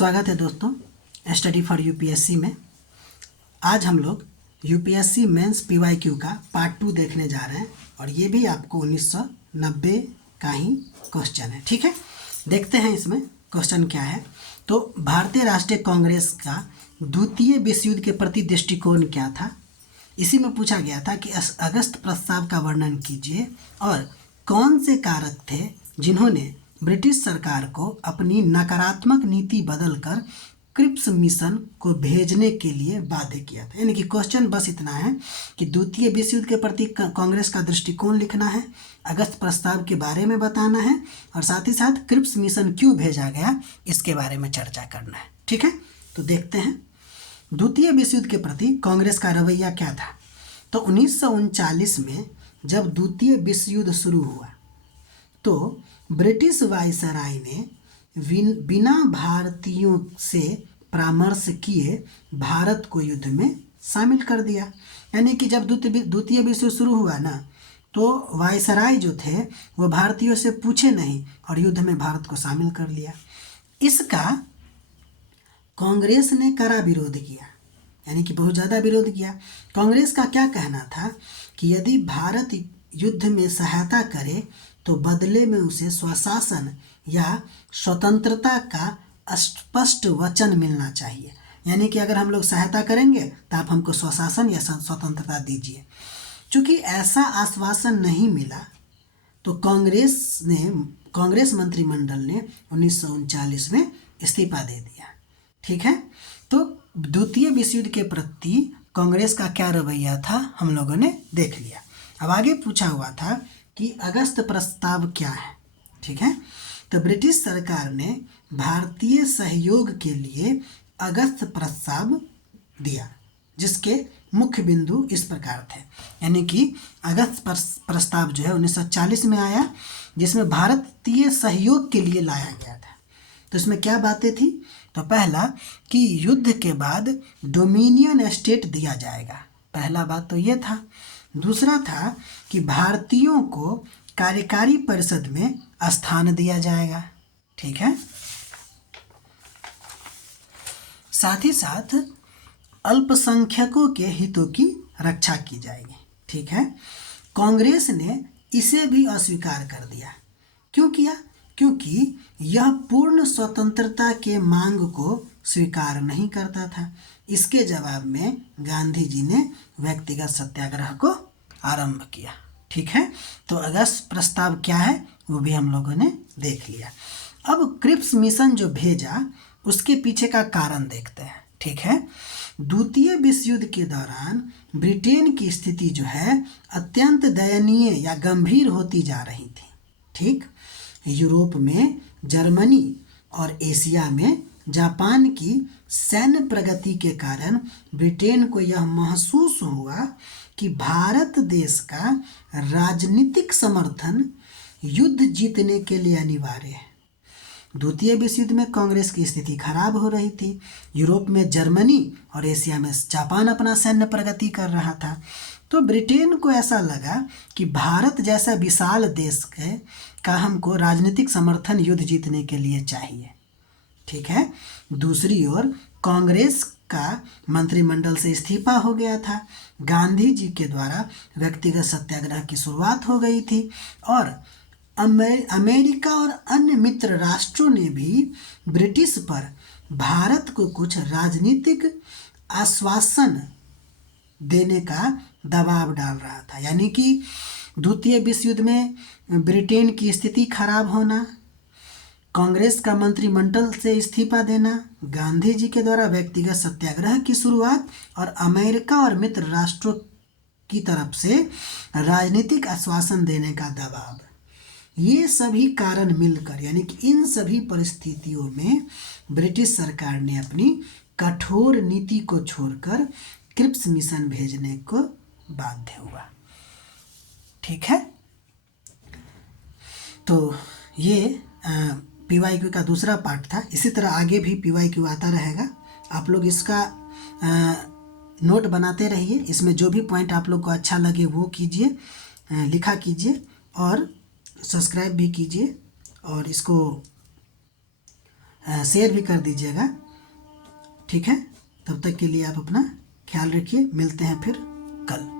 स्वागत है दोस्तों स्टडी फॉर यूपीएससी में। आज हम लोग यूपीएससी मेंस पीवाईक्यू का पार्ट 2 देखने जा रहे हैं और ये भी आपको 1990 का ही क्वेश्चन है। ठीक है, देखते हैं इसमें क्वेश्चन क्या है। तो भारतीय राष्ट्रीय कांग्रेस का द्वितीय विश्व युद्ध के प्रति दृष्टिकोण क्या था, इसी में पूछा गया था कि अगस्त प्रस्ताव का वर्णन कीजिए और कौन से कारक थे जिन्होंने ब्रिटिश सरकार को अपनी नकारात्मक नीति बदलकर क्रिप्स मिशन को भेजने के लिए बाध्य किया था। यानी कि क्वेश्चन बस इतना है कि द्वितीय विश्व युद्ध के प्रति कांग्रेस का दृष्टिकोण लिखना है, अगस्त प्रस्ताव के बारे में बताना है और साथ ही साथ क्रिप्स मिशन क्यों भेजा गया इसके बारे में चर्चा करना है। ठीक है, तो देखते हैं द्वितीय विश्व युद्ध के प्रति कांग्रेस का रवैया क्या था। तो 1939 में जब द्वितीय विश्व युद्ध शुरू हुआ तो ब्रिटिश वायसराय ने बिना भारतीयों से परामर्श किए भारत को युद्ध में शामिल कर दिया। यानी कि जब द्वितीय विश्व युद्ध शुरू हुआ ना, तो वायसराय जो थे वो भारतीयों से पूछे नहीं और युद्ध में भारत को शामिल कर लिया। इसका कांग्रेस ने कड़ा विरोध किया, यानी कि बहुत ज़्यादा विरोध किया। कांग्रेस का क्या कहना था कि यदि भारत युद्ध में सहायता करे तो बदले में उसे स्वशासन या स्वतंत्रता का स्पष्ट वचन मिलना चाहिए। यानी कि अगर हम लोग सहायता करेंगे तो आप हमको स्वशासन या स्वतंत्रता दीजिए। चूँकि ऐसा आश्वासन नहीं मिला तो कांग्रेस मंत्रिमंडल ने 1939 में इस्तीफा दे दिया। ठीक है, तो द्वितीय विश्व युद्ध के प्रति कांग्रेस का क्या रवैया था हम लोगों ने देख लिया। अब आगे पूछा हुआ था कि अगस्त प्रस्ताव क्या है। ठीक है, तो ब्रिटिश सरकार ने भारतीय सहयोग के लिए अगस्त प्रस्ताव दिया, जिसके मुख्य बिंदु इस प्रकार थे। यानी कि अगस्त प्रस्ताव जो है 1940 में आया, जिसमें भारतीय सहयोग के लिए लाया गया था। तो इसमें क्या बातें थी? तो पहला कि युद्ध के बाद डोमिनियन स्टेट दिया जाएगा, पहला बात तो ये था। दूसरा था कि भारतीयों को कार्यकारी परिषद में स्थान दिया जाएगा। ठीक है, साथ ही साथ अल्पसंख्यकों के हितों की रक्षा की जाएगी। ठीक है, कांग्रेस ने इसे भी अस्वीकार कर दिया। क्यों किया? क्योंकि यह पूर्ण स्वतंत्रता के मांग को स्वीकार नहीं करता था। इसके जवाब में गांधी जी ने व्यक्तिगत सत्याग्रह को आरंभ किया। ठीक है, तो अगस्त प्रस्ताव क्या है वो भी हम लोगों ने देख लिया। अब क्रिप्स मिशन जो भेजा उसके पीछे का कारण देखते हैं। ठीक है, द्वितीय विश्व युद्ध के दौरान ब्रिटेन की स्थिति जो है अत्यंत दयनीय या गंभीर होती जा रही थी। ठीक, यूरोप में जर्मनी और एशिया में जापान की सैन्य प्रगति के कारण ब्रिटेन को यह महसूस हुआ कि भारत देश का राजनीतिक समर्थन युद्ध जीतने के लिए अनिवार्य है। द्वितीय विश्व युद्ध में कांग्रेस की स्थिति खराब हो रही थी। यूरोप में जर्मनी और एशिया में जापान अपना सैन्य प्रगति कर रहा था। तो ब्रिटेन को ऐसा लगा कि भारत जैसा विशाल देश का हमको राजनीतिक समर्थन युद्ध जीतने के लिए चाहिए। ठीक है, दूसरी ओर कांग्रेस का मंत्रिमंडल से इस्तीफा हो गया था। गांधी जी के द्वारा व्यक्तिगत सत्याग्रह की शुरुआत हो गई थी और अमेरिका और अन्य मित्र राष्ट्रों ने भी ब्रिटिश पर भारत को कुछ राजनीतिक आश्वासन देने का दबाव डाल रहा था। यानी कि द्वितीय विश्व युद्ध में ब्रिटेन की स्थिति खराब होना, कांग्रेस का मंत्रिमंडल से इस्तीफा देना, गांधी जी के द्वारा व्यक्तिगत सत्याग्रह की शुरुआत और अमेरिका और मित्र राष्ट्रों की तरफ से राजनीतिक आश्वासन देने का दबाव, ये सभी कारण मिलकर, यानी कि इन सभी परिस्थितियों में ब्रिटिश सरकार ने अपनी कठोर नीति को छोड़कर क्रिप्स मिशन भेजने को बाध्य हुआ। ठीक है, तो ये पीवाईक्यू का दूसरा पार्ट था। इसी तरह आगे भी पीवाईक्यू आता रहेगा। आप लोग इसका नोट बनाते रहिए। इसमें जो भी पॉइंट आप लोग को अच्छा लगे वो कीजिए, लिखा कीजिए और सब्सक्राइब भी कीजिए और इसको शेयर भी कर दीजिएगा। ठीक है, तब तक के लिए आप अपना ख्याल रखिए, मिलते हैं फिर कल।